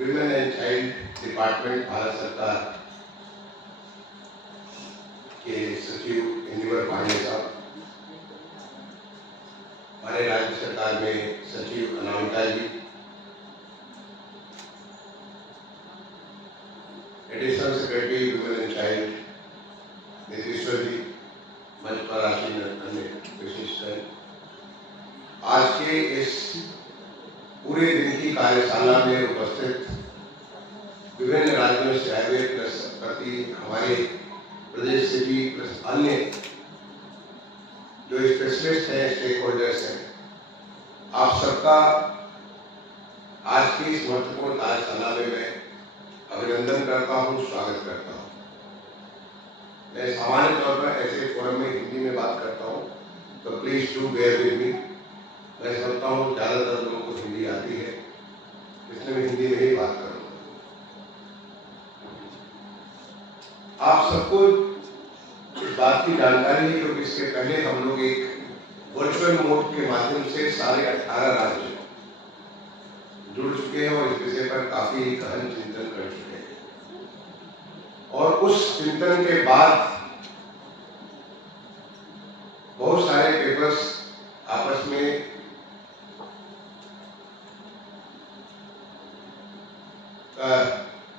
Women and child department Bharat सरकार के सचिव इंदिवर पांडे साहब, हमारे राज्य सरकार में सचिव Anamika ji, additional secretary women and child Nitishwar ji, मंच पर आसीन अन्य विशिष्ट, आज के इस पूरे दिन की कार्यशाला में उपस्थित विभिन्न राज्यों से आए हुए प्रति हमारे प्रदेश से भी अन्य जो स्पेशलिस्ट हैं, स्टेक होल्डर्स हैं, आप सबका आज की इस महत्वपूर्ण कार्यशाला में मैं अभिनंदन करता हूं, स्वागत करता हूं। मैं सामान्य तौर पर ऐसे फोरम में हिंदी में बात करता हूं, तो please do bear with me. मैं समझता हूँ ज़्यादातर लोगों को हिंदी आती है, इसलिए मैं हिंदी में ही बात करूँगा। आप सबको इस बात की जानकारी है क्योंकि इसके पहले हम लोग एक वर्चुअल मोड के माध्यम से सारे 18 राज्य जुड़ चुके हैं और इस विषय पर काफी गहन चिंतन कर चुके हैं। और उस चिंतन के बाद बहुत सारे पेपर्स आपस में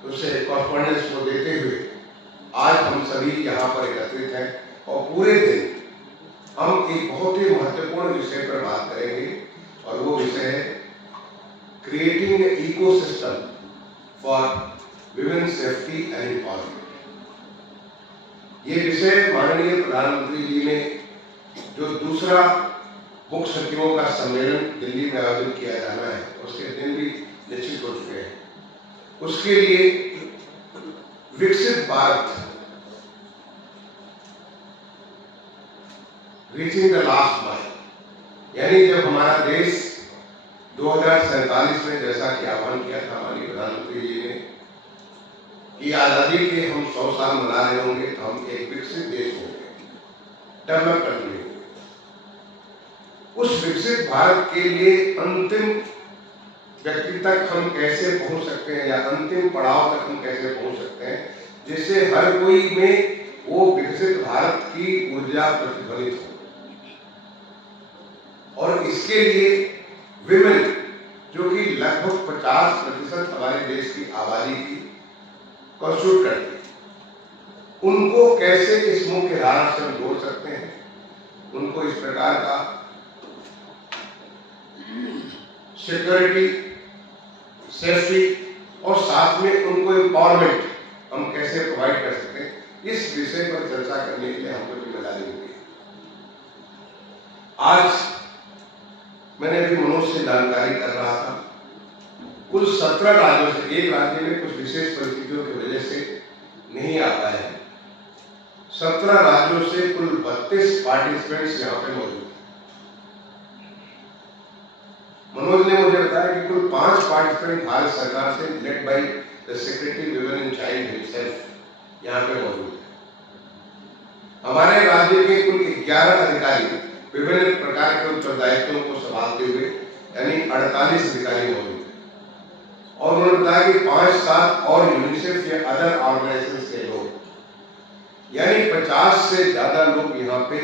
उससे कॉरस्पॉन्डेंस को देते हुए आज हम सभी यहाँ पर एकत्रित हैं और पूरे दिन हम एक बहुत ही महत्वपूर्ण विषय पर बात करेंगे और वो विषय है creating ecosystem for women safety and empowerment. ये विषय माननीय प्रधानमंत्री जी ने जो दूसरा मुख्य सचिवों का सम्मेलन दिल्ली में आयोजित किया जाना है, उसके दिन भी निश्चित हो चुके हैं। उसके लिए विकसित Bharat, reaching the last mile, यानी जब हमारा देश 2047 में जैसा कि आह्वान किया था माननीय प्रधानमंत्री जी ने कि आजादी के हम 100 साल मना रहे होंगे, तो हम एक विकसित देश होंगे, डेवलप कंट्री होंगे। उस विकसित भारत के लिए अंतिम व्यक्ति तक हम कैसे पहुंच सकते हैं या अंतिम पड़ाव तक हम कैसे पहुंच सकते हैं जिससे हर कोई में वो विकसित भारत की ऊर्जा प्रतिफलित हो। और इसके लिए विमेन, जो कि लगभग 50% हमारे देश की आबादी की कंस्टिट्यूट करती है, उनको कैसे इस मुख्य धारा से हम जोड़ सकते हैं, उनको इस प्रकार का सिक्योरिटी, सेफ्टी और साथ में उनको एम्पावरमेंट हम कैसे प्रोवाइड कर सकते हैं, इस विषय पर चर्चा करने के लिए हमको जिम्मेदारी मिली है। आज मैंने अभी मनोज से जानकारी कर रहा था, कुल 17 राज्यों से, एक राज्य में कुछ विशेष परिस्थितियों की वजह से नहीं आ पाए हैं, 17 राज्यों से कुल 32 पार्टिसिपेंट्स यहाँ पे मौजूद हैं। मनोज ने मुझे बताया कि कुल 5 पार्टिसिपेंट भारत सरकार से led by the secretary women and child himself यहाँ पे मौजूद है। हमारे राज्य के कुल 11 अधिकारी विभिन्न प्रकार के उत्तरदायित्वों को संभालते हुए यानी 48 अधिकारी मौजूद हैं। और उन्होंने बताया कि 5-7 और यूनिसेफ या अदर ऑर्गेनाइजेशन के लोग, यानी 50 से ज्यादा लोग यहाँ पे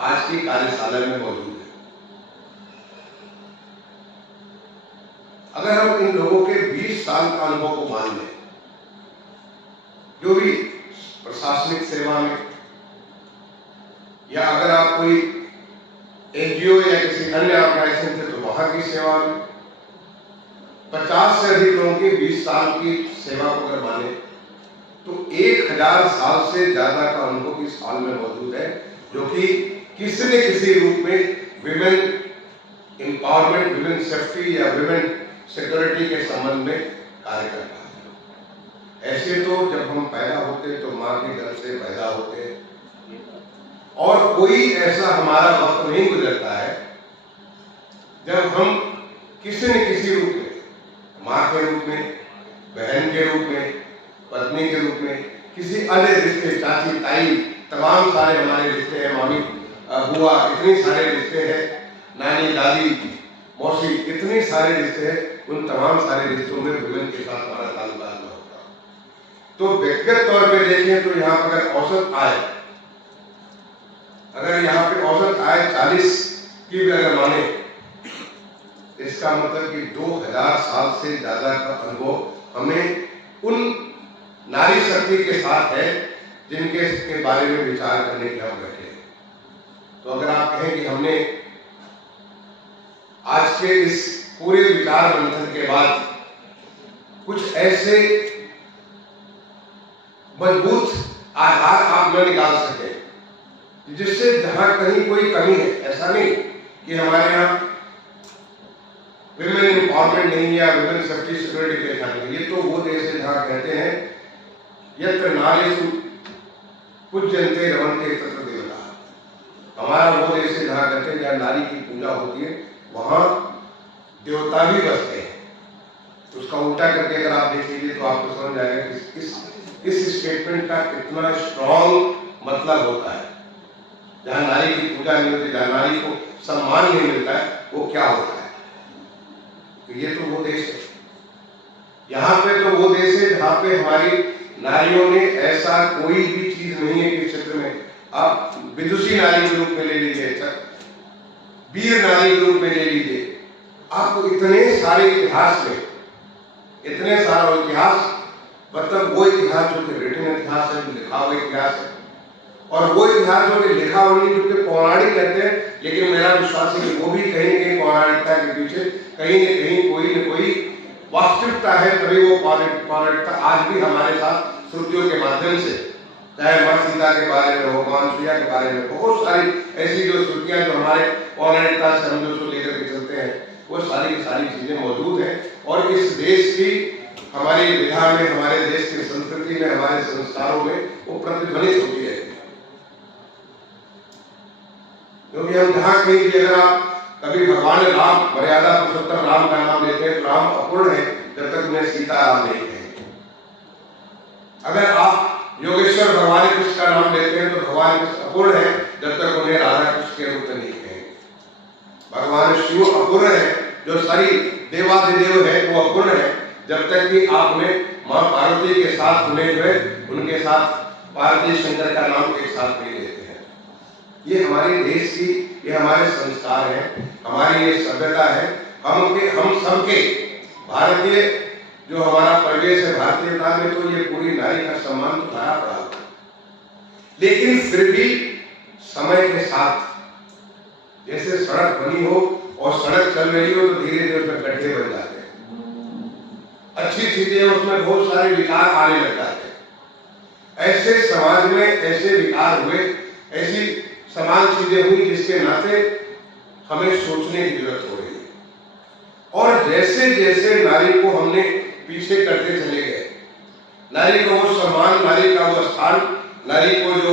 आज की कार्यशाला में मौजूद हैं। अगर हम इन लोगों के 20 साल का अनुभव को मान लें, जो भी प्रशासनिक सेवा में या अगर आप कोई एनजीओ या किसी अन्य ऑर्गेनाइजेशन थे तो वहां की सेवा में 50 से अधिक लोगों के 20 साल की सेवा को अगर माने तो 1000 साल से ज्यादा का अनुभव इस हाल में मौजूद है, जो कि किसी न किसी रूप में विमेन एम्पावरमेंट, विमेन सेफ्टी या विमेन सिक्योरिटी के संबंध में कार्य करता है। ऐसे तो जब हम पैदा होते तो माँ के गर्भ से पैदा होते और कोई ऐसा हमारा वक्त नहीं गुजरता है जब हम किसी न किसी रूप में, माँ के रूप में, बहन के रूप में, पत्नी के रूप में, किसी अन्य रिश्ते, चाची, ताई, तमाम सारे हमारे रिश्ते हैं, मामी, बुआ, इतने सारे रिश्ते हैं, नानी, दादी, मौसी, इतने सारे रिश्ते हैं उन तमाम सारे रिश्तों में वुमेन के साथ हमारा ताल्लुकात ना होता। तो व्यक्तिगत तौर पे देखें तो यहाँ पर अगर यहाँ पे औसत आय 40 की भी अगर माने, इसका मतलब कि 2000 साल से ज्यादा का अनुभव हमें उन नारी शक्ति के साथ है जिनके बारे में विचार करने के हम बैठे हैं। तो अगर आप कहें कि हमने आज के इस पूरे विचार मंथन के बाद कुछ ऐसे मजबूत आधार आप न निकाल सके जिससे जहां कहीं कोई कमी है, ऐसा नहीं कि हमारे यहाँ विमेन एम्पावरमेंट नहीं या विमेन सेफ्टी सिक्योरिटी के लिए, ये तो वो देश है जहां कहते हैं यत्र नारीषु पूज्यन्ते रमन्ते तत्र देवता। हमारा वो देश है जहां कहते हैं जहां नारी की पूजा होती है वहां देवता भी बसते हैं। उसका उल्टा करके अगर आप देख लीजिए तो आपको समझ आएगा कि इस स्टेटमेंट का कितना स्ट्रॉन्ग मतलब होता है। जहां नारी की पूजा नहीं होती, जहां नारी को सम्मान नहीं मिलता है, वो क्या होता है। तो ये तो वो देश है, यहाँ पे तो वो देश है जहाँ पे हमारी नारियों ने ऐसा कोई भी चीज नहीं है कि क्षेत्र में आप विदुषी नारी के रूप में ले लीजिए, वीर नारी के रूप में ले लीजिए, आपको इतने सारे इतिहास में इतने सारा इतिहास, मतलब वो इतिहास जो कि रिटन इतिहास है, जो लिखा हुआ इतिहास है, और वो इतिहास जो कि लिखा हुआ नहीं, जो कि पौराणिक कहते हैं, लेकिन मेरा विश्वास है कि वो भी कहीं न कहीं पौराणिकता के पीछे कहीं न कहीं कोई न कोई वास्तविकता है, तभी वो पौराणिकता आज भी हमारे साथ श्रुतियों के माध्यम से, चाहे माँ सीता के बारे में हो, माँ अनुसुईया के बारे में, बहुत सारी ऐसी जो श्रुतियां जो हमारे पौराणिकता से हम जो लेकर के चलते हैं, वो सारी की सारी चीजें मौजूद हैं। और इस देश की हमारी विधा में, हमारे देश की संस्कृति में, हमारे संस्कारों में वो प्रतिध्वनित होती है। क्योंकि हम जहाँ कहीं भी अगर आप कभी भगवान राम, मर्यादा पुरुषोत्तम राम का नाम लेते हैं तो राम अपूर्ण है जब तक उन्हें सीता राम नहीं कहेंगे। अगर आप योगेश्वर भगवान कृष्ण का नाम लेते हैं तो भगवान कृष्ण अपूर्ण है जब तक उन्हें राधा कृष्ण के रूप में नहीं कहेंगे। भगवान शिव अपूर्ण है, जो सारी देवाधिदेव है वो अपूर्ण है जब तक कि आप उन्हें माँ पार्वती के साथ उन्हें जो है उनके साथ पार्वती शंकर का नाम एक साथ नहीं लेते हैं। ये हमारे देश की, ये हमारे संस्कार हैं, हमारी ये सभ्यता है। हम सबके भारतीय जो हमारा परिवेश है, भारतीयता में तो ये पूरी नारी का सम्मान तो भरा पड़ा हुआ, लेकिन फिर भी समय के साथ जैसे सड़क बनी हो और सड़क चल रही हो तो धीरे धीरे उसमें गड्ढे बन जाते हैं, अच्छी चीजें उसमें बहुत सारे विकार आने लग जाते हैं। ऐसे समाज में ऐसे विकार हुए, ऐसी समान चीजें हुई जिसके नाते हमें सोचने की जरूरत हो रही है। और जैसे जैसे नारी को हमने पीछे करते चले गए, नारी को वो सम्मान, नारी का वो स्थान, नारी को जो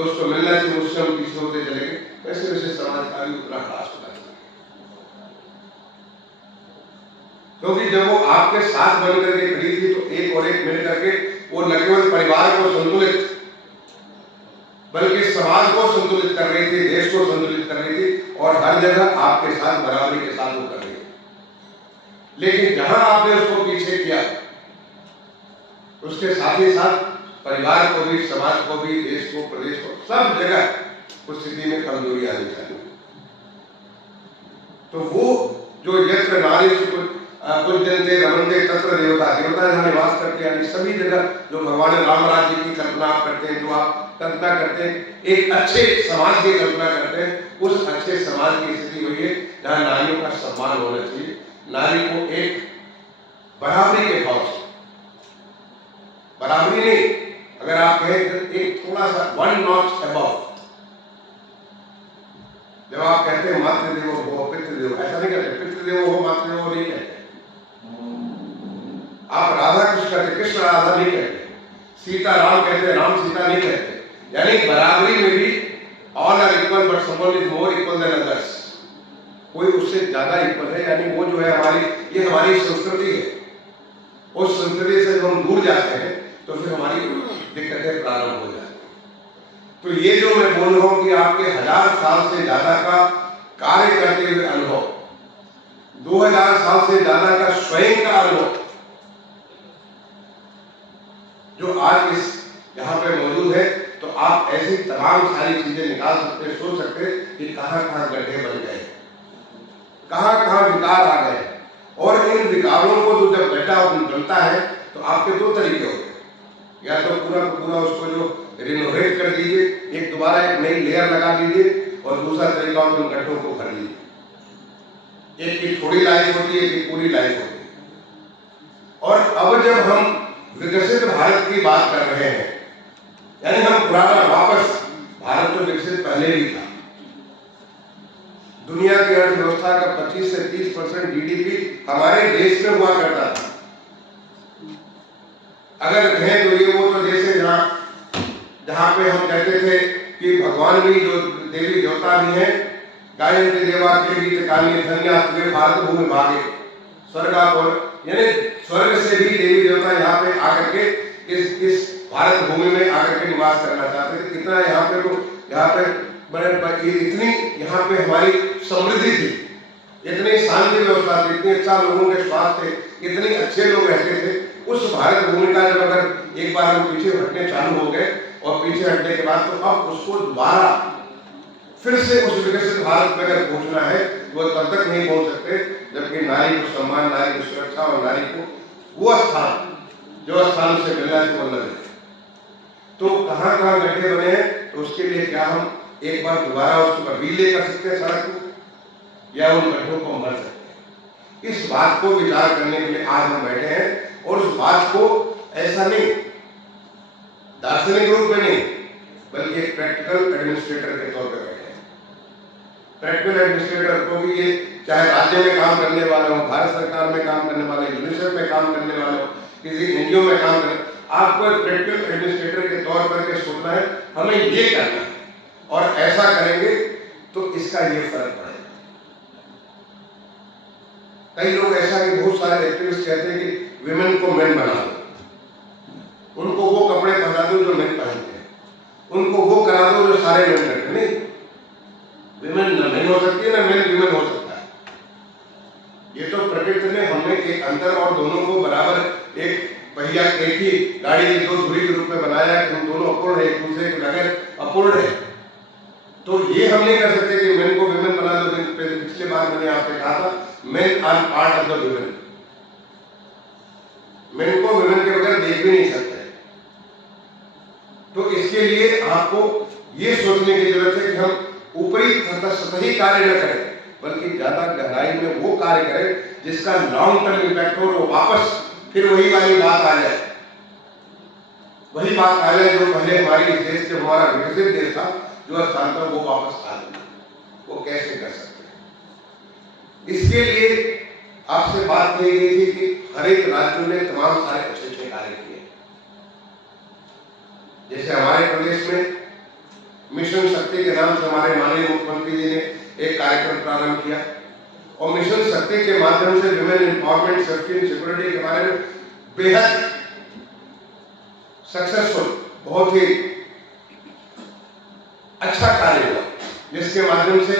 उसको मिलना चाहिए उससे हम पीछे होते चले गए, वैसे वैसे समाज का भी उतना ह्रास होता चला गया। क्योंकि जब वो आपके साथ बन करके खड़ी थी तो एक और एक मिल करके वो न केवल परिवार को संतुलित बल्कि समाज को संतुलित कर रही थी, देश को संतुलित कर रही थी, और हर जगह आपके साथ बराबरी के साथ वो कर रही थी। लेकिन जहां आपने उसको पीछे किया, उसके साथ ही साथ परिवार को भी, समाज को भी, देश को, प्रदेश को, सब जगह उस स्थिति में कमजोरी आनी चाहिए। तो वो जो यत्र नारीषु पूज्यन्ते रमन्ते तत्र देवता, देवता जहाँ निवास करते हैं, यानी सभी जगह जो भगवान राम राज्य की कल्पना आप करते हैं, जो आप कल्पना करते हैं, एक अच्छे समाज की कल्पना करते हैं, उस अच्छे समाज की स्थिति हुई है जहाँ नारियों का सम्मान होना चाहिए, नारी को एक बराबरी के भाव से, बराबरी नहीं, अगर आप कहें एक थोड़ा सा वन नॉच अबव, जब आप कहते हैं मातृदेवो भव पितृदेवो, ऐसा नहीं कहते पितृदेवो हो मातृदेवो नहीं कहते। आप राधा कृष्ण कहते, कृष्ण राधा नहीं कहते, सीता राम कहते, राम सीता नहीं कहते। यानी बराबरी में भी all are equal but someone is more equal than others, कोई उससे ज्यादा इक्वल है, यानी वो जो है हमारी, ये हमारी संस्कृति है। उस संस्कृति से जब हम दूर जाते हैं तो फिर हमारी दिक्कतें प्रारंभ हो जाती हैं। तो ये जो मैं बोल रहा हूं कि आपके 1000 साल से ज्यादा का कार्य करते हुए अनुभव, 2000 साल से ज्यादा का स्वयं का अनुभव जो आज इस यहाँ पे मौजूद है, तो आप ऐसी तमाम सारी चीजें निकाल सकते, सोच सकते कि कहाँ कहाँ गड्ढे बन गए, कहाँ कहाँ विकार आ गए। और इन विकारों को तो जब गड्ढा बनता है तो आपके दो तरीके होते हैं, या तो पूरा पूरा उसको जो रिनोवेट कर दीजिए, एक दोबारा एक नई लेयर लगा दीजिए, और दूसरा तरीका होता है उन गड्ढों को भर लीजिए। एक की थोड़ी लाइफ होती है, एक की पूरी लाइफ होती है। और अब जब हम विकसित भारत की बात कर रहे हैं, यानी हम पुराना वापस, भारत तो विकसित पहले ही था, दुनिया की अर्थव्यवस्था का 25 से 30% जीडीपी हमारे देश में हुआ करता था। अगर कहें तो ये वो तो जैसे जहाँ पे हम कहते थे कि भगवान भी जो देवी देवता भी हैं, गायत्री देवा के गीत कान्य धन्यास्ते भारत भूमि भागे स्वर्गापुर, यानी स्वर्ग से भी देवी देवता यहाँ पे आकर के इस भारत भूमि में आकर के निवास करना चाहते थे। कितना यहाँ पे तो यहाँ पे बड़े इतनी यहाँ पे हमारी समृद्धि थी, इतनी शांति व्यवस्था थी, इतने अच्छा लोगों के स्वास्थ्य थे, इतने अच्छे लोग रहते थे। उस भारत भूमि का जब अगर एक बार हम पीछे हटने चालू हो गए, और पीछे हटने के बाद तो अब उसको दोबारा फिर से उस विकसित भारत में अगर पहुंचना है वो तब तक नहीं पहुंच सकते जबकि नारी को सम्मान, नारी की सुरक्षा और नारी को वो स्थान जो स्थान से मिलना चाहिए वो न मिले। तो कहाँ कहाँ गड्ढे बने हैं, तो उसके लिए क्या हम एक बार दोबारा उसको रीले कर सकते हैं सड़क को, या उन गड्ढों को भर सकते हैं। इस बात को विचार करने के लिए आज हम बैठे हैं, और उस बात को ऐसा नहीं दार्शनिक रूप में नहीं, बल्कि एक प्रैक्टिकल एडमिनिस्ट्रेटर के तौर पर बैठे हैं। प्रैक्टिकल एडमिनिस्ट्रेटर को भी ये चाहे राज्य में काम करने वाले हो, भारत सरकार में काम करने वाले, यूनिसेफ में काम करने वाले हो, किसी एनजीओ में काम करने, आपको एक प्रैक्टिकल एडमिनिस्ट्रेटर के तौर पर के सोचना है हमें ये करना है, और ऐसा करेंगे तो इसका ये फर्क पड़ेगा। कई लोग ऐसा कि बहुत सारे एक्टिविस्ट कहते हैं कि विमेन को मेन बना दो, उनको वो कपड़े पहना दो जो मेन पहनते हैं, उनको वो करा दो जो सारे मेन करते। नहीं, विमेन न मेन हो सकती है, ना मेन विमेन हो सकता है। ये तो प्रकृति ने हमने एक अंतर और दोनों को बराबर एक पहिया, एक ही गाड़ी की दो धुरी के रूप में बनाया कि हम दोनों अपूर्ण है, एक दूसरे के बगैर अपूर्ण है। तो ये हम नहीं कर सकते कि मेन को विमेन बना दो। पिछले बार मैंने आपसे कहा था men are part of the women, men को विमेन के बगैर देख भी नहीं सकते। तो इसके लिए आपको ये सोचने की जरूरत है कि हम ऊपरी सतही कार्य न करें, बल्कि ज्यादा गहराई में वो कार्य करें जिसका लॉन्ग टर्म इम्पैक्ट हो, और वापस फिर वही वाली बात आ जाए, वही बात आ जाए जो पहले हमारी इस देश के हमारा विकसित देश था, जो स्थान पर वो वापस आ जाए। वो कैसे कर सकते हैं? इसके लिए आपसे बात कही गई थी कि हर एक राज्यों ने तमाम सारे अच्छे अच्छे कार्य किए। जैसे हमारे प्रदेश में मिशन शक्ति के नाम से हमारे माननीय मुख्यमंत्री जी ने एक कार्यक्रम प्रारंभ किया, और मिशन शक्ति के माध्यम से women empowerment, safety and security के बारे में बेहद सक्सेसफुल, बहुत ही अच्छा कार्य हुआ, जिसके माध्यम से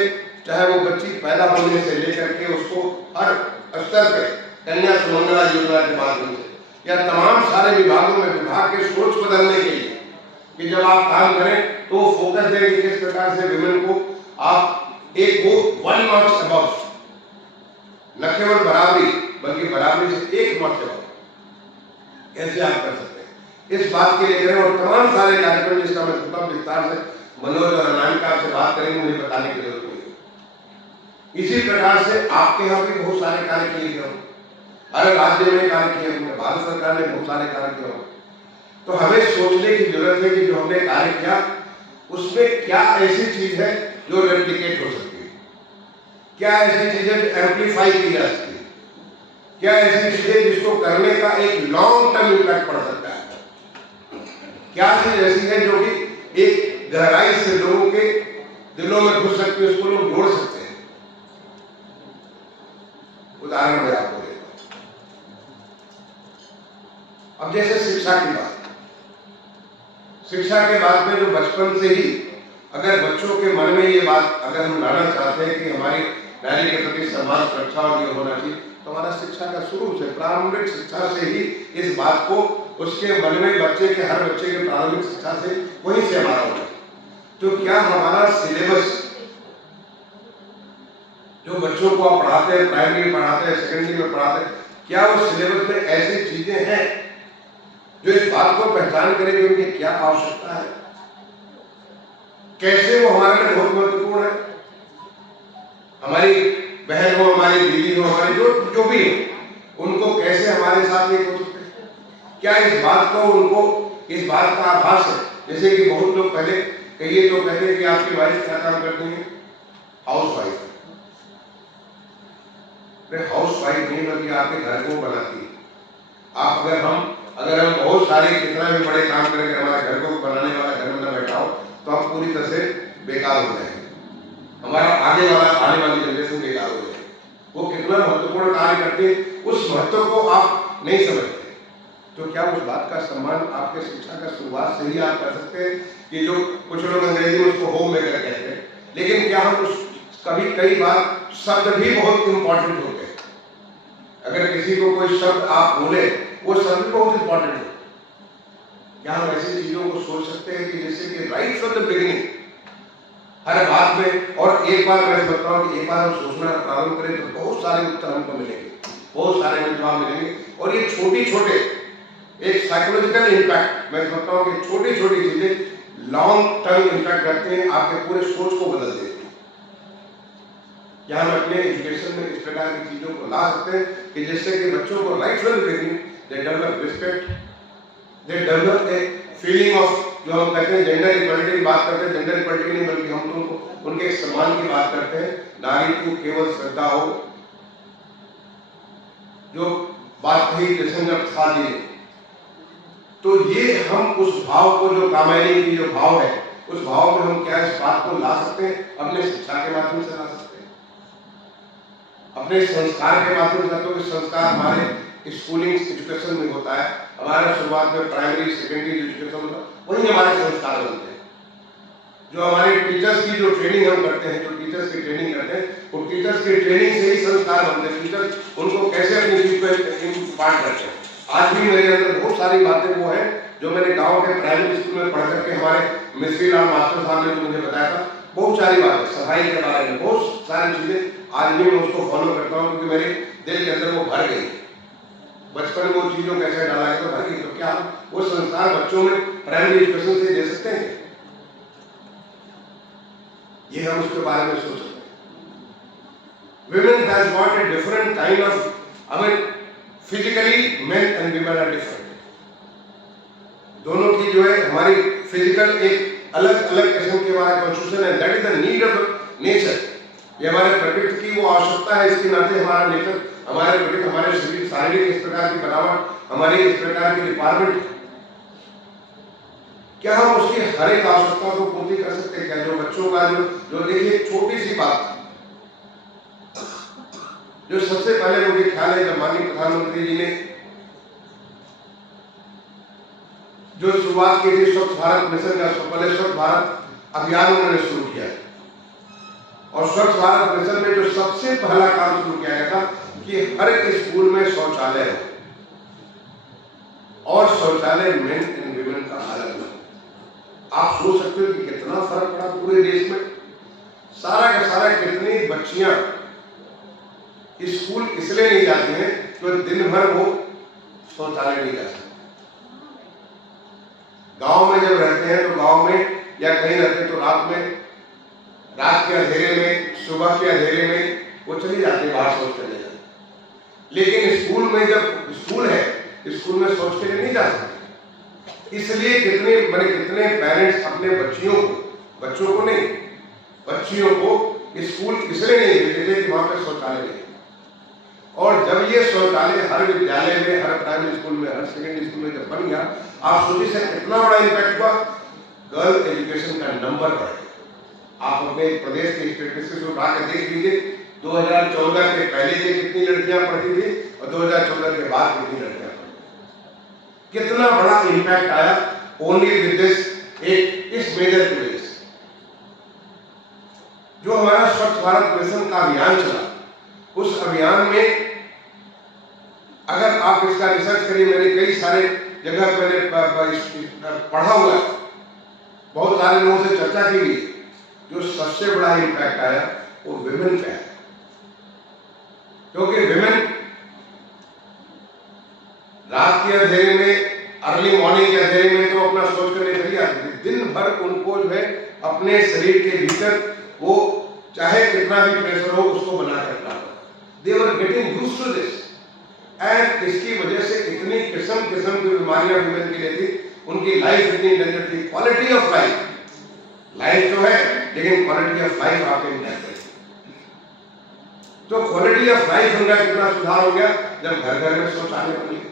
चाहे वो बच्ची पैदा होने से लेकर के उसको हर स्तर पे कन्या सुमंगला योजना के माध्यम से, या तमाम सारे विभागों में विभाग के सोच बदलने के लिए कि जब आप काम करें तो फोकस दें कि किस प्रकार से विमेन को आप एक वो 1 नॉच अबव, न केवल बराबरी बल्कि बराबरी से 1 नॉच अबव कैसे आप कर सकते हैं, इस बात के लिए करें। और तमाम सारे कार्यक्रम जिसका मैं सुनता हूं विस्तार से मनोज और अनामिका से बात करेंगे, मुझे बताने की जरूरत नहीं। इसी प्रकार से आपके यहाँ भी बहुत सारे कार्य किए गए, हर राज्य में कार्य किए होंगे, भारत सरकार ने बहुत सारे कार्य किए होंगे। तो हमें सोचने की जरूरत है कि जो हमने कार्य किया उसमें क्या ऐसी चीज है जो रेप्लिकेट हो सकती है, क्या ऐसी चीज है जो एम्पलीफाई की जा सकती है, क्या ऐसी चीज है जिसको करने का एक लॉन्ग टर्म इम्पैक्ट पड़ सकता है, क्या चीज ऐसी है जो कि एक गहराई से लोगों के दिलों में घुस सकती है, उसको लोग जोड़ सकते हैं। उदाहरण मैं आपको देता हूं। अब जैसे शिक्षा की बात, शिक्षा के बाद में जो बचपन से ही अगर बच्चों के मन में ये बात अगर हम लाना चाहते हैं कि हमारी नारी के प्रति सम्मान, सुरक्षा और ये होना चाहिए। तो हमारा शिक्षा का शुरू से, प्रारंभिक शिक्षा से ही इस बात को उसके मन में, बच्चे के, हर बच्चे के प्रारंभिक शिक्षा से वहीं से हमारा होना। तो क्या हमारा सिलेबस जो बच्चों को आप पढ़ाते हैं, प्राइमरी में पढ़ाते हैं, सेकेंडरी में पढ़ाते हैं, क्या उस सिलेबस में ऐसी चीजें हैं जो इस बात को पहचान करें कि उनकी क्या आवश्यकता है, कैसे वो हमारे लिए बहुत महत्वपूर्ण है। हमारी बहन हो, हमारी दीदी हो, हमारे जो भी हो, उनको कैसे हमारे साथ एक हो सकते हैं। क्या इस बात को उनको इस बात का आभास है। जैसे कि बहुत लोग पहले कहिए तो कहते हैं कि आपकी वाइफ क्या काम करती है, हाउस वाइफ। हाउस वाइफ नहीं बल्कि आपके घर को बनाती है। आप अगर हम बहुत सारे कितना भी बड़े काम करके हमारे घर को बनाने वाला घर में न बैठा हो तो हम पूरी तरह से बेकार हो जाएंगे, हमारा आने वाली जनरेशन बेकार हो जाएगी। वो कितना महत्वपूर्ण कार्य करते हैं, उस महत्व को आप नहीं समझते। तो क्या उस बात का सम्मान आपके शिक्षा का शुरुआत से ही आप कर सकते हैं कि जो कुछ लोग अंग्रेजी में उसको होम मेकर कहते हैं, लेकिन क्या हम कई बार शब्द भी बहुत इंपॉर्टेंट होते हैं। अगर किसी को कोई शब्द आप बोले, वो शब्द बहुत इंपॉर्टेंट है। क्या हम ऐसी चीजों को सोच सकते हैं कि जैसे कि राइट फ्रॉम द बिगिनिंग हर बात में, और एक बार मैं समझता हूँ कि एक बार हम सोचना प्रारंभ करें तो बहुत सारे उत्तर हमको मिलेंगे, बहुत सारे जवाब मिलेंगे। और ये छोटे एक साइकोलॉजिकल इम्पैक्ट, मैं समझता हूँ कि छोटी चीजें लॉन्ग टर्म इम्पैक्ट करते हैं, आपके पूरे सोच को बदल देते हैं। क्या हम अपने एजुकेशन में इस प्रकार की चीजों को ला सकते हैं कि जिससे कि बच्चों को right from the beginning they develop respect, they develop a feeling of, जो हम कहते हैं जेंडर इक्वालिटी की बात करते हैं, जेंडर इक्वालिटी नहीं बल्कि हम तो उनके सम्मान की बात करते हैं। नारी को केवल श्रद्धा हो, जो बात कही कृष्ण प्रसाद जी ने, तो ये हम उस भाव को, जो कामायनी की जो भाव है, उस भाव में हम क्या इस बात को ला सकते हैं, अपने शिक्षा के माध्यम से ला सकते हैं, अपने संस्कार के माध्यम से। तो संस्कार हमारे स्कूलिंग एजुकेशन में होता है, हमारे शुरुआत में प्राइमरी सेकेंडरी एजुकेशन में वही हमारे संस्कार बनते हैं। जो हमारे टीचर्स की जो ट्रेनिंग हम करते हैं, जो टीचर्स की ट्रेनिंग करते हैं, वो टीचर्स की ट्रेनिंग से ही संस्कार बनते हैं। टीचर्स उनको कैसे अपनी चीज को इम्पार्ट करते हैं। आज भी मेरे अंदर बहुत सारी बातें वो है जो मैंने गांव के प्राइमरी स्कूल में पढ़ करके हमारे मिस्त्री लाल मास्टर साहब ने जो मुझे बताया था, बहुत सारी बातें सफाई के बारे में, बहुत सारी चीजें आज भी मैं उसको फॉलो करता हूँ, क्योंकि मेरे दिल के अंदर वो भर गई। बचपन में वो चीजों कैसे डाला गया तो भर गई। तो क्या वो संस्कार बच्चों में प्राइमरी एजुकेशन से दे सकते हैं? ये हम उसके बारे में सोच सकते हैं। Women has got a different kind of, I mean, physically men and women are different. दोनों की जो है हमारी फिजिकल एक अलग किस्म की हमारा कॉन्स्टिट्यूशन है। That is the need of nature. ये हमारे प्रकृति की वो आवश्यकता है, इसके नाते हमारा नेचर, हमारे प्रकृति, हमारे शरीर, शारीरिक इस प्रकार की बनावट, हमारी इस प्रकार की डिपार्टमेंट, क्या हम उसकी हर एक आवश्यकता को पूर्ति कर सकते हैं? क्या जो बच्चों का जो देखिए छोटी सी बात जो सबसे पहले मुझे ख्याल है, जब माननीय प्रधानमंत्री जी ने जो शुरुआत की थी स्वच्छ भारत मिशन का, पहले स्वच्छ भारत अभियान उन्होंने शुरू किया, और स्वच्छ भारत मिशन में जो सबसे पहला काम शुरू किया गया था कि हर एक स्कूल में शौचालय हो, और शौचालय मेन एंड विमेन का अलग। आप सोच सकते हो कि कितना फर्क पड़ा पूरे देश में। सारा का सारा कितनी बच्चियां स्कूल इसलिए नहीं जाती हैं तो दिन भर वो शौचालय नहीं जा सकती। गांव में जब रहते हैं तो गांव में या कहीं रहते तो रात के अंधेरे में, सुबह के अंधेरे में वो चली जाती है बाहर शौच करने जाती। लेकिन स्कूल में जब स्कूल है, स्कूल में शौच के लिए नहीं जा सकते। इसलिए कितने पेरेंट्स अपने बच्चों को नहीं, बच्चियों को स्कूल इसलिए नहीं भेजते थे कि वहां पे शौचालय नहीं। और जब ये शौचालय हर विद्यालय में, हर प्राइमरी स्कूल में, हर सेकेंडरी स्कूल में जब बन गया, आप सोचिए सर कितना बड़ा इम्पैक्ट हुआ। गर्ल एजुकेशन का नंबर बढ़ गया। आप अपने प्रदेश के स्टेटिस्टिक्स उठा के देख लीजिए, 2014 के पहले के कितनी लड़कियां पढ़ती थी और 2014 के बाद कितनी लड़कियां पढ़ती। कितना बड़ा इम्पैक्ट आया ओनली विद दिस, इस मेजर प्लेस। जो हमारा स्वच्छ भारत मिशन का अभियान चला, उस अभियान में अगर आप इसका रिसर्च करिए, मैंने कई सारे जगह मैंने पढ़ा हुआ है, बहुत सारे लोगों से चर्चा की गई, जो सबसे बड़ा इम्पैक्ट आया वो विमेन पे है। क्योंकि विमेन रात के अंधेरे में, अर्ली मॉर्निंग के अंधेरे में तो अपना सोच करने चली आती थी, दिन भर उनको जो है अपने शरीर के भीतर वो चाहे कितना भी प्रेशर हो उसको बना कर रखना पड़ता। They were getting used to this, and इसकी वजह से इतनी किस्म किस्म की बीमारियां विमेन के लिए थी, उनकी लाइफ इतनी डेंजर थी। क्वालिटी ऑफ लाइफ तो है, लेकिन क्वालिटी ऑफ लाइफ आपके नहीं। तो क्वालिटी ऑफ लाइफ उनका कितना सुधार हो गया जब घर घर में शौचालय बन गए।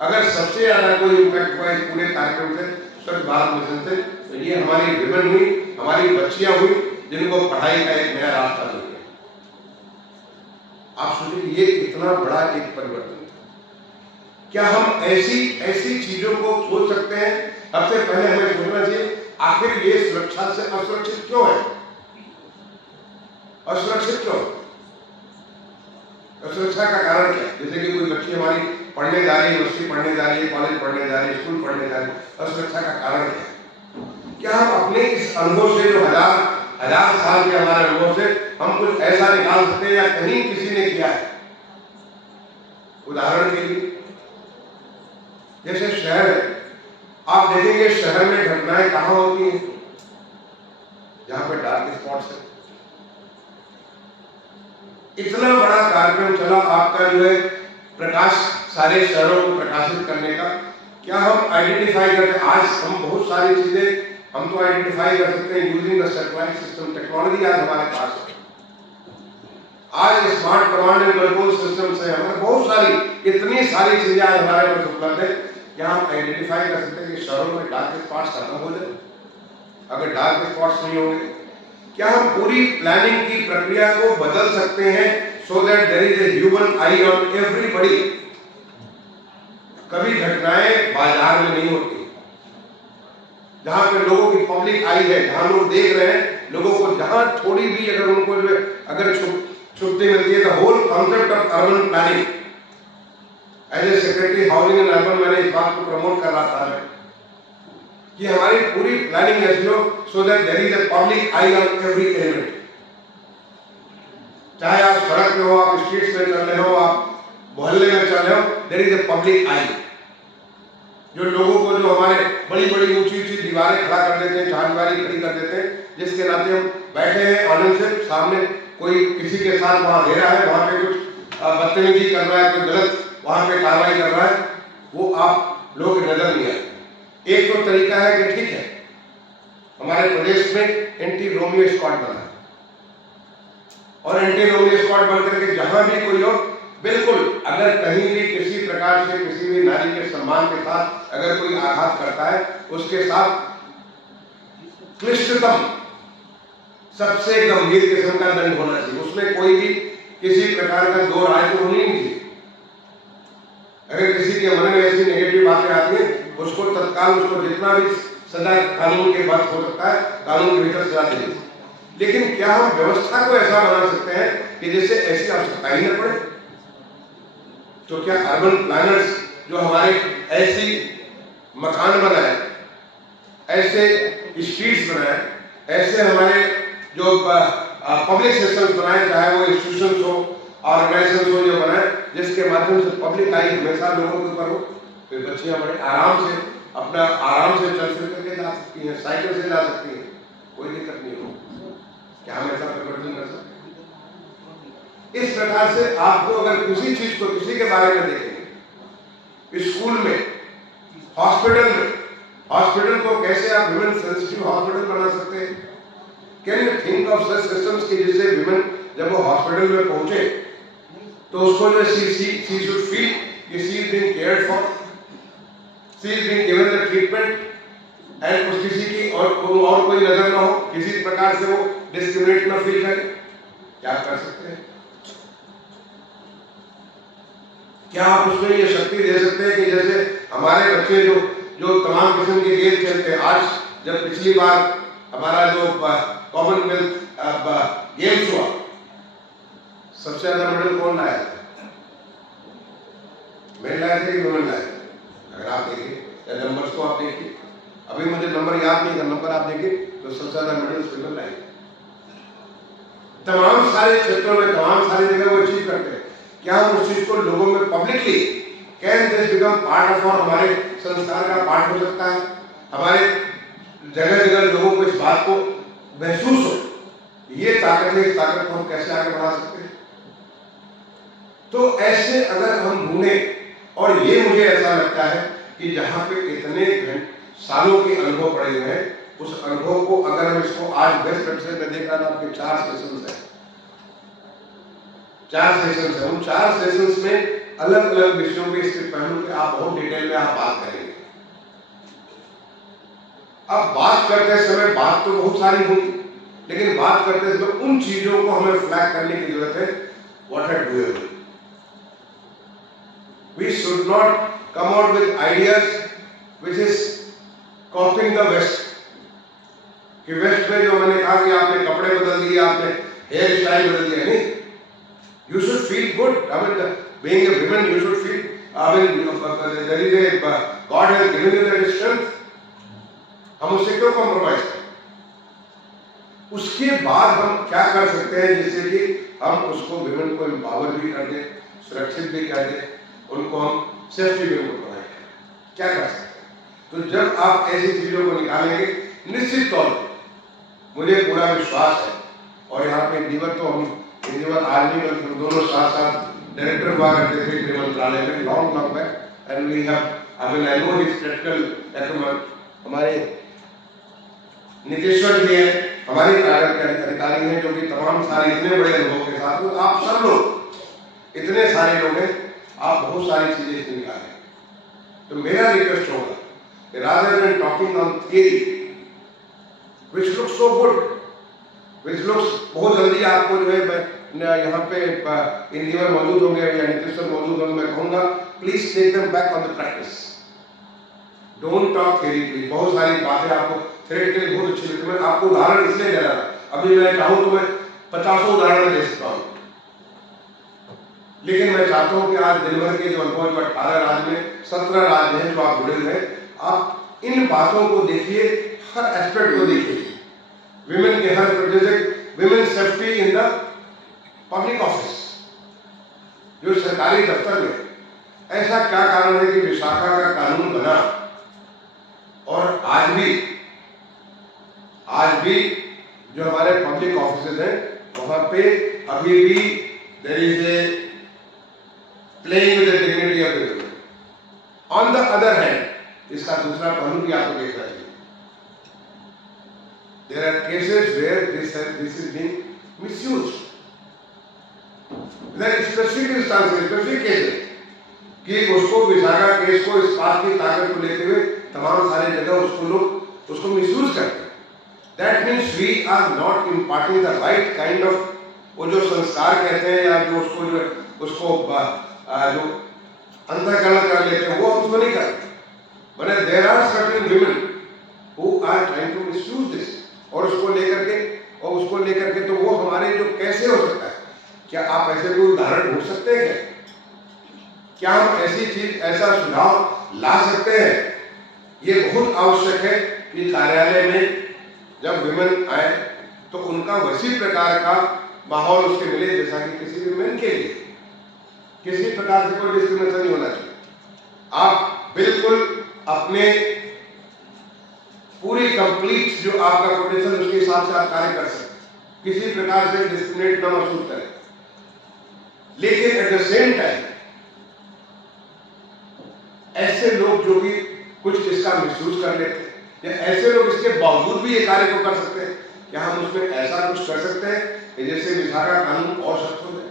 अगर सबसे ज्यादा कोई इम्पैक्ट हुआ इस पूरे कार्यक्रम से, स्वच्छ भारत मिशन से, तो ये हमारी विमेन हुई, हमारी बच्चियां हुई, जिनको पढ़ाई का एक नया रास्ता मिल गया। आप सोचिए ये कितना बड़ा एक परिवर्तन था। क्या हम ऐसी चीजों को सोच सकते हैं? सबसे पहले हमें सोचना चाहिए आखिर ये सुरक्षा से असुरक्षित क्यों है? असुरक्षित क्यों? असुरक्षा का कारण क्या है? जैसे कि कोई बच्ची हमारी पढ़ने जा रही है, यूनिवर्सिटी पढ़ने जा रही है, कॉलेज पढ़ने जा रही है, स्कूल पढ़ने जा रही है, असुरक्षा का कारण क्या है? क्या हम अपने इस अनुभव से, जो हजार साल के हमारे अनुभव से, हम कुछ ऐसा निकाल सकते हैं या कहीं किसी ने किया है? उदाहरण के लिए जैसे शहर है, आप देखेंगे शहर में घटनाएं कहां होती हैं? जहां पे डार्क स्पॉट्स है। इतना बड़ा कार्यक्रम चला आपका जो है प्रकाश, सारे शहरों को प्रकाशित करने का। क्या हम आइडेंटिफाई करते? आज हम बहुत सारी चीजें हम तो आइडेंटिफाई कर सकते हैं using the satellite system. Technology आज हमारे पास है। आज smart command and control system से हमारे बहुत सारी, इतनी सारी चीजें आज हमारे पास उपलब्ध है। क्या हम आइडेंटिफाई कर सकते हैं कि शहरों में डार्क स्पॉट्स खत्म हो जाए? अगर डार्क स्पॉट्स नहीं होंगे, क्या हम पूरी प्लानिंग की प्रक्रिया को बदल सकते हैं so that there is a human eye on everybody? कभी घटनाएं बाजार में नहीं होती, जहां पे लोगों की पब्लिक आई है, जहां लोग देख रहे हैं, लोगों को जहां थोड़ी भी अगर उनको जो अगर छुट्टी मिलती है। The whole concept of urban planning, as a secretary housing and urban, मैंने इस बात को प्रमोट कर रहा था कि हमारी पूरी प्लानिंग ऐसी हो so that there is a public eye on every element. चाहे आप सड़क पे हो, आप स्ट्रीट्स में चल रहे हो, आप मोहल्ले में चल रहे हो, देयर इज अ पब्लिक आई। जो लोगों को, जो हमारे बड़ी बड़ी ऊंची ऊंची दीवारें खड़ा कर देते हैं, चारदीवारी खड़ी कर देते हैं, जिसके नाते हम बैठे हैं आनंद से, सामने कोई किसी के साथ वहां दे रहा है, वहां पे कुछ बदतमीजी कर रहा है, कोई गलत वहां पे कार्रवाई कर रहा है, वो आप लोग नजर नहीं आए। एक तो तरीका है कि ठीक है, हमारे प्रदेश में एंटी रोमियो स्क्वाड बना, और एंटी रोमियो स्क्वाड बन करके जहां भी कोई हो, बिल्कुल अगर कहीं भी किसी प्रकार से किसी भी नारी के सम्मान के साथ अगर कोई आघात करता है, उसके साथ क्लिष्टतम, सबसे गंभीर किस्म का दंड होना चाहिए। उसमें कोई भी किसी प्रकार का दो राय तो होनी नहीं चाहिए। अगर किसी के मन में ऐसी नेगेटिव बातें आती है, उसको तत्काल, उसको जितना भी सजा कानून के बाद हो सकता है, कानून के भीतर सजा देनी। लेकिन क्या हम व्यवस्था को ऐसा बना सकते हैं कि जिससे ऐसी आवश्यकता ही न पड़े? तो क्या अर्बन प्लानर्स जो हमारे ऐसी मकान बनाए, ऐसे स्ट्रीट्स बनाए, ऐसे हमारे जो पब्लिक सिस्टम्स बनाए, चाहे वो इंस्टीट्यूशंस हो, ऑर्गेनाइजेशन हो, जो बनाए जिसके माध्यम से पब्लिक आई हमेशा लोगों के ऊपर हो, तो बच्चियां बड़े आराम से अपना आराम से चल फिर करके जा सकती हैं, साइकिल से जा सकती हैं, कोई दिक्कत नहीं हो। क्या हम ऐसा परिवर्तन कर सकते हैं? इस प्रकार से आपको अगर किसी चीज को, किसी के बारे में देखेंगे, स्कूल में, हॉस्पिटल को कैसे आप विमेन सेंसिटिव हॉस्पिटल बना सकते हैं? Can you think of such systems कि जिससे विमेन जब वो हॉस्पिटल में पहुंचे तो उसको जो शी शुड फील कि she is being cared for, she is being given the treatment, and उस किसी की और कोई नजर ना हो, किसी प्रकार से वो डिस्क्रिमिनेट ना फील करे। क्या कर सकते हैं? क्या आप उसमें ये शक्ति दे सकते हैं कि जैसे हमारे बच्चे जो तमाम किस्म के गेम खेलते हैं, आज जब पिछली बार हमारा जो कॉमनवेल्थ गेम्स हुआ, सबसे ज्यादा मेडल कौन लाया था? मेन लाए थे कि वुमेन लाए थे? अगर आप देखिए या नंबर्स को आप देखिए, अभी मुझे नंबर याद नहीं, अगर नंबर आप देखिए तो सबसे ज्यादा मेडल वुमेन लाए। तमाम सारे क्षेत्रों में, तमाम सारी जगह वो अचीव करते हैं। क्या हम उस चीज को लोगों में publicly can this become part of और हमारे संस्कार का पार्ट हो सकता है? हमारे जगह जगह लोगों को इस बात को महसूस हो, ये ताकत है, इस ताकत को हम कैसे आगे बढ़ा सकते हैं? तो ऐसे अगर हम ढूंढें, और ये मुझे ऐसा लगता है कि जहां पे इतने सालों के अनुभव पड़े हुए हैं, उस अनुभव को अगर हम इसको आज बेस्ट प्रैक्टिस में देख रहा था, आपके 4 सेशंस है, 4 सेशंस है, उन 4 सेशंस में अलग अलग विषयों के इसके पहलू के आप बहुत डिटेल में आप बात करेंगे। अब बात करते समय बात तो बहुत सारी होगी, लेकिन बात करते समय उन चीजों को हमें फ्लैग करने की जरूरत है। What are doable? We should not come out with ideas which is copying the West. कि वेस्ट में जो मैंने कहा कि आपने कपड़े बदल दिए, आपने हेयर स्टाइल बदल दिया, नहीं। You should feel good. I mean, being a woman, you should feel. I mean, there is a God has given you that strength. हम उससे क्यों कॉम्प्रोमाइज करें? उसके बाद हम क्या कर सकते हैं जिससे कि हम उसको विमेन को एम्पावर भी कर दें, सुरक्षित भी कर दें, उनको हम सेफ्टी भी उनको प्रोवाइड करें? क्या कर सकते हैं? तो जब आप ऐसी चीजों को निकालेंगे, निश्चित तौर पर मुझे पूरा विश्वास है, और यहाँ पे इंजीवर तो हम इंजीवर आज भी हम दोनों साथ साथ डायरेक्टर हुआ करते थे गृह मंत्रालय में long back, and we have I mean I know his practical acumen. हमारे नितेश्वर जी हैं, हमारे कार्य के अधिकारी हैं, जो कि तमाम सारे इतने बड़े अनुभव के साथ, तो आप सब लोग इतने सारे लोग हैं, आप बहुत सारी चीजें इसमें निकालें। तो मेरा रिक्वेस्ट होगा कि rather than talking on theory which looks so good, which looks बहुत जल्दी आपको जो है यहाँ पे इंजीनियर मौजूद होंगे या नीतीश्वर मौजूद होंगे, मैं कहूँगा please take them back on the practice, don't talk theory please. बहुत सारी बातें आपको थ्योरेटिकली बहुत अच्छी लगती है, मैं आपको उदाहरण इसलिए दे रहा था, अभी मैं चाहूँ तो मैं 50 उदाहरण दे सकता हूँ, लेकिन मैं चाहता हूँ कि आज दिन भर के जो अनुभव जो 18 राज्य में 17 राज्य हैं जो आप जुड़े हुए हैं, आप इन बातों को देखिए, हर एस्पेक्ट को देखिए, विमेन के हर women safety in the public office, जो सरकारी दफ्तर में, ऐसा क्या कारण है कि विशाखा का कानून बना और आज भी जो हमारे पब्लिक ऑफिस हैं वहां पे अभी भी there is a playing with the dignity of the women. On the other hand, इसका दूसरा पहलू भी आपको देखना चाहिए। There are cases where this is being misused. There are specific instances, specific cases कि उसको विशाखा केस को इस बात की ताकत को लेते हुए तमाम सारे जगह उसको लोग उसको मिसयूज करते हैं। That means we are not imparting the right kind of, वो जो संस्कार कहते हैं या जो उसको जो अंतःकरण कर लेते हैं, वो हम उसको नहीं करते। But there are certain women who are trying to misuse this, और उसको लेकर के तो वो हमारे जो कैसे हो सकता है? क्या आप ऐसे कोई उदाहरण ढूंढ सकते हैं क्या हम ऐसी चीज, ऐसा सुझाव ला सकते हैं? ये बहुत आवश्यक है कि कार्यालय में जब विमेन आए तो उनका वैसी प्रकार का माहौल उसके मिले जैसा कि किसी भी मेन के लिए किसी प्रकार से कोई डिस्क्रिमिनेशन नहीं होना चाहिए। आप बिल्कुल अपने पूरी कंप्लीट जो आपका पोटेंशियल उसके हिसाब से आप कार्य कर सकते, किसी प्रकार से डिस्क्रिमिनेट न महसूस करें। लेकिन एट द सेम टाइम ऐसे लोग जो कि कुछ इसका मिसयूज कर लेते हैं, या ऐसे लोग इसके बावजूद भी ये कार्य को कर सकते हैं, क्या हम उसमें ऐसा कुछ कर सकते हैं कि जैसे विशाखा कानून और सख्त हो जाए?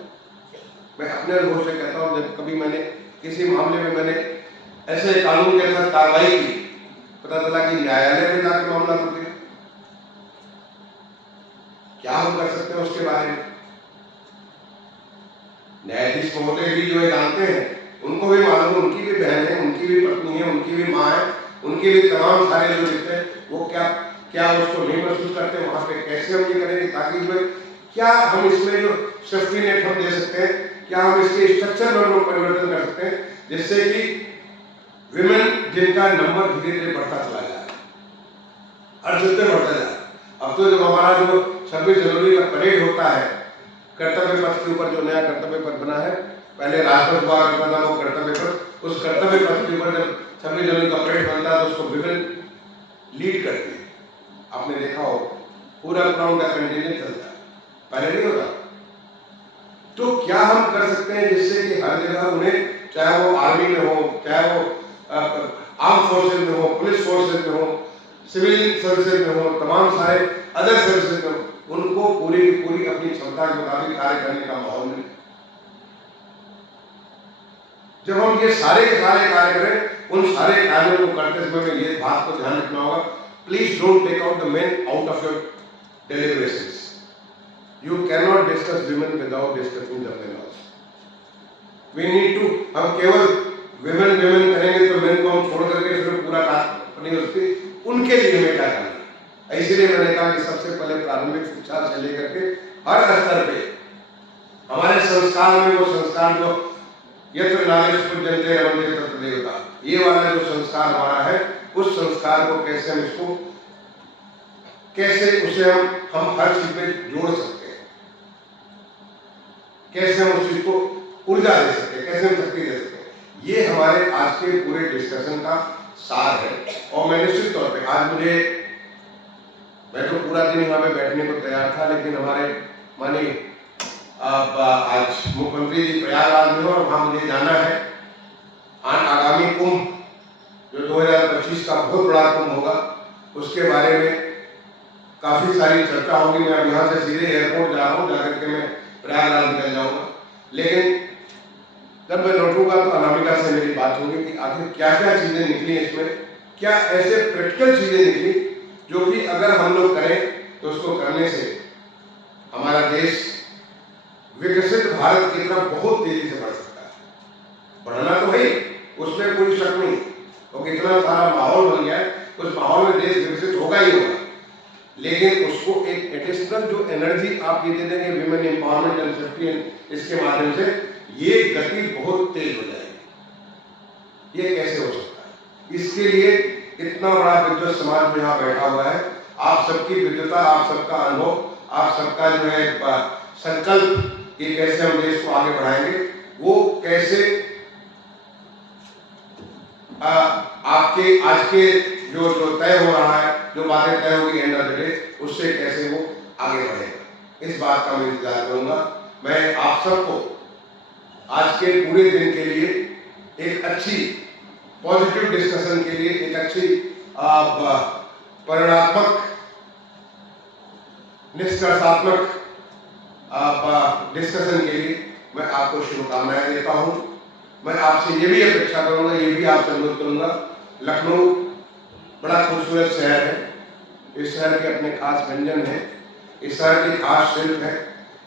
मैं अपने अनुभव से कहता हूँ, जब कभी मैंने किसी मामले में मैंने ऐसे कानून के तहत कार्रवाई की, पता चला कि न्यायालय में जाकर मामला रुक गया। क्या हम कर सकते हैं उसके बारे में? न्यायाधीश महोदय भी जो है जानते हैं, उनको भी मालूम है, उनकी भी बहन है, उनकी भी पत्नी है, उनकी भी माँ है, उनके भी तमाम सारे जो रिश्ते हैं, वो क्या क्या उसको नहीं महसूस करते, वहाँ पे कैसे हम ये करेंगे ताकि जो क्या हम इसमें जो सेफ्टी नेट हम दे सकते हैं, क्या हम इसके स्ट्रक्चर में लोग परिवर्तन कर सकते हैं जिससे कि विमेन जिनका नंबर धीरे धीरे बढ़ता चला जाए, अर्जते बढ़ता जाए। अब तो जब हमारा जो 26 जनवरी का परेड होता है, कर्तव्य पथ के ऊपर जो नया कर्तव्य पथ बना है, पहले राजपथ हुआ करता था, वो कर्तव्य पथ, उस कर्तव्य पथ के ऊपर जब 26 जनवरी का परेड बनता है तो उसको विमेन लीड करती है। आपने देखा हो पूरा उनका कंटिन्यू चलता है, पहले नहीं होता। तो क्या हम कर सकते हैं जिससे कि हर जगह उन्हें, चाहे वो आर्मी में हो, चाहे वो आर्म फोर्सेज में हो, पुलिस फोर्सेज में हो, सिविल सर्विसेज में हो, तमाम सारे अदर सर्विसेज में हो, उनको पूरी की पूरी अपनी क्षमता के मुताबिक कार्य करने का माहौल मिले। जब हम ये सारे के सारे कार्य करें, उन सारे कार्यों को करते समय में ये बात को ध्यान रखना होगा, please don't take out the men out of your deliberations. You cannot discuss women without discussing the men also. We need to, हम केवल women करेंगे तो men को हम छोड़ करके फिर पूरा टास्क नहीं उसके, उनके लिए हमें क्या करना है। इसलिए मैंने कहा कि सबसे पहले प्रारंभिक शिक्षा से लेकर के हर स्तर पे हमारे संस्कार में, वो संस्कार जो यत्र नागेश्वर जनते रमते तत्र देवता, ये वाला जो संस्कार हमारा है, उस संस्कार को कैसे हम इसको, कैसे उसे हम हर चीज में जोड़ सकते हैं, कैसे हम उस चीज को ऊर्जा दे सकते हैं, कैसे हम शक्ति दे सकते हैं, ये हमारे आज के पूरे डिस्कशन का सार है। और मैं निश्चित तौर पे आज मैं तो पूरा दिन यहाँ पे बैठने को तैयार था, लेकिन हमारे माननीय आज मुख्यमंत्री जी प्रयागराज में हो और वहां मुझे जाना है। आगामी कुंभ जो 2025 का बहुत बड़ा कुंभ होगा, उसके बारे में काफी सारी चर्चा होगी। मैं अब यहाँ से सीधे एयरपोर्ट जा रहा हूँ, जाकर के मैं प्रयागराज निकल जाऊंगा, लेकिन जब मैं लौटूंगा तो अनामिका से मेरी बात होगी कि आखिर क्या क्या चीजें निकली इसमें, क्या ऐसे प्रैक्टिकल चीजें निकली जो कि अगर हम लोग करें तो उसको करने से हमारा देश विकसित भारत की तरफ बहुत तेजी से बढ़ सकता है। बढ़ना तो है, उसमें कोई शक नहीं, क्योंकि इतना सारा माहौल बन गया है, उस माहौल में देश विकसित होगा ही होगा। लेकिन उसको एक एडिशनल जो एनर्जी आप ये दे देंगे विमेन एम्पावरमेंट एंड सेफ्टी, इसके माध्यम से ये गति बहुत तेज हो जाएगी। ये कैसे हो सकता है? इसके लिए इतना बड़ा विद्वत समाज में यहाँ बैठा हुआ है, आप सबकी विद्वता, आप सबका अनुभव, आप सबका जो है संकल्प कि कैसे हम देश को आगे बढ़ाएंगे, वो कैसे आपके आज के जो तय हो रहा है, जो बातें तय होगी एंड ऑफ द डे, उससे कैसे वो आगे बढ़ेगा, इस बात का मैं इंतजार करूंगा। मैं आप सबको आज के पूरे दिन के लिए एक अच्छी पॉजिटिव डिस्कशन के लिए, एक अच्छी परिणात्मक निष्कर्षात्मक डिस्कशन के लिए मैं आपको शुभकामनाएं देता हूं। मैं आपसे ये भी अपेक्षा करूंगा, ये भी आपसे अनुरोध करूंगा, लखनऊ बड़ा खूबसूरत शहर है, इस शहर के अपने खास व्यंजन हैं, इस शहर की खास शिल्प है,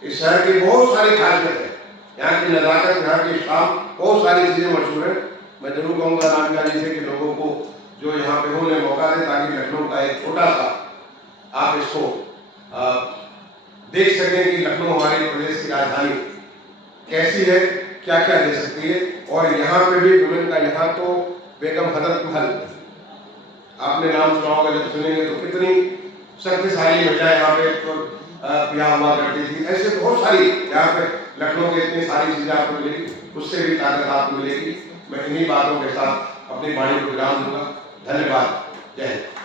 इस शहर की बहुत सारी खासियत है, यहाँ की नजाकत, यहाँ की शाम, बहुत सारी चीजें मशहूर है। मैं जरूर कहूँगा रामका जी से कि लोगों को जो यहाँ पे होने मौका दे, ताकि लखनऊ का एक छोटा सा आप इसको देख सकें कि लखनऊ हमारे प्रदेश की राजधानी कैसी है, क्या क्या दे सकती है। और यहाँ पे भी वुमेन का, यहाँ तो बेगम हजरत महल आपने नाम सुना होगा, जब सुनेंगे तो कितनी शक्तिशाली महिला यहाँ पे तो यहाँ हुआ करती थी। ऐसे बहुत सारी यहाँ पे लखनऊ की इतनी सारी चीजें आपको मिलेगी, उससे भी ताकत आपको मिलेगी। मैं इन्हीं बातों के साथ अपनी वाणी को विराम दूंगा। धन्यवाद, जय हिंद।